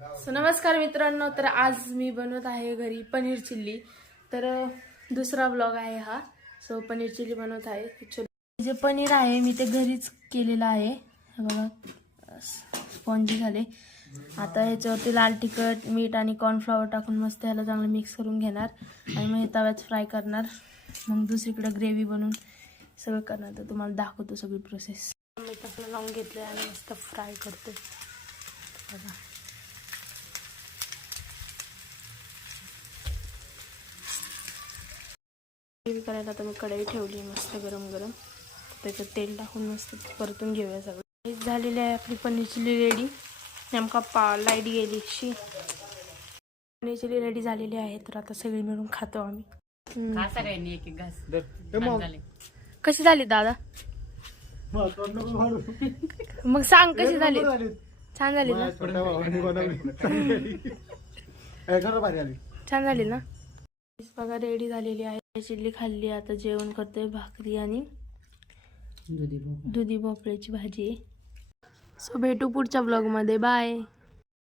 नमस्कार मित्रांनो, तर आज मी बनवत आहे घरी पनीर चिल्ली. तर दुसरा ब्लॉग आहे हा. सो पनीर चिल्ली बनवत आहे. जे पनीर आहे मी ते घरीच केलेलं आहे. हे बघा स्पॉन्जी झाले. आता ह्याच्यावरती लाल तिखट, मीठ आणि कॉर्नफ्लॉवर टाकून मस्त ह्याला चांगलं मिक्स करून घेणार आणि मग हे तव्यात फ्राय करणार. मग दुसरीकडे ग्रेव्ही बनवून सगळं करणार. तर तुम्हाला दाखवतो सगळी प्रोसेस. मीठ आपलं लावून घेतलं आणि मस्त फ्राय करतो. बघा ग्रेव्ही करायला तर मी कढई ठेवली मस्त गरम गरम. त्याच्यात तेल टाकून मस्त परतून घेऊया सगळं. झालेली आहे आपली पनीर चिल्ली रेडी. नेमका लाईट गेली शी. पनीर चिल्ली रेडी झालेली आहे. तर आता सगळी मिळून खातो आम्ही. कशी झाली दादा? मग सांग कशी झाली? छान झाली ना? छान झाली ना? बघा रेडी झालेली आहे चिल्ली. खाल्ली. आता जेवण करतोय भाकरी आणि दुधी भोपळ्याची भाजी. सो भेटू पुढच्या ब्लॉग मध्ये. बाय.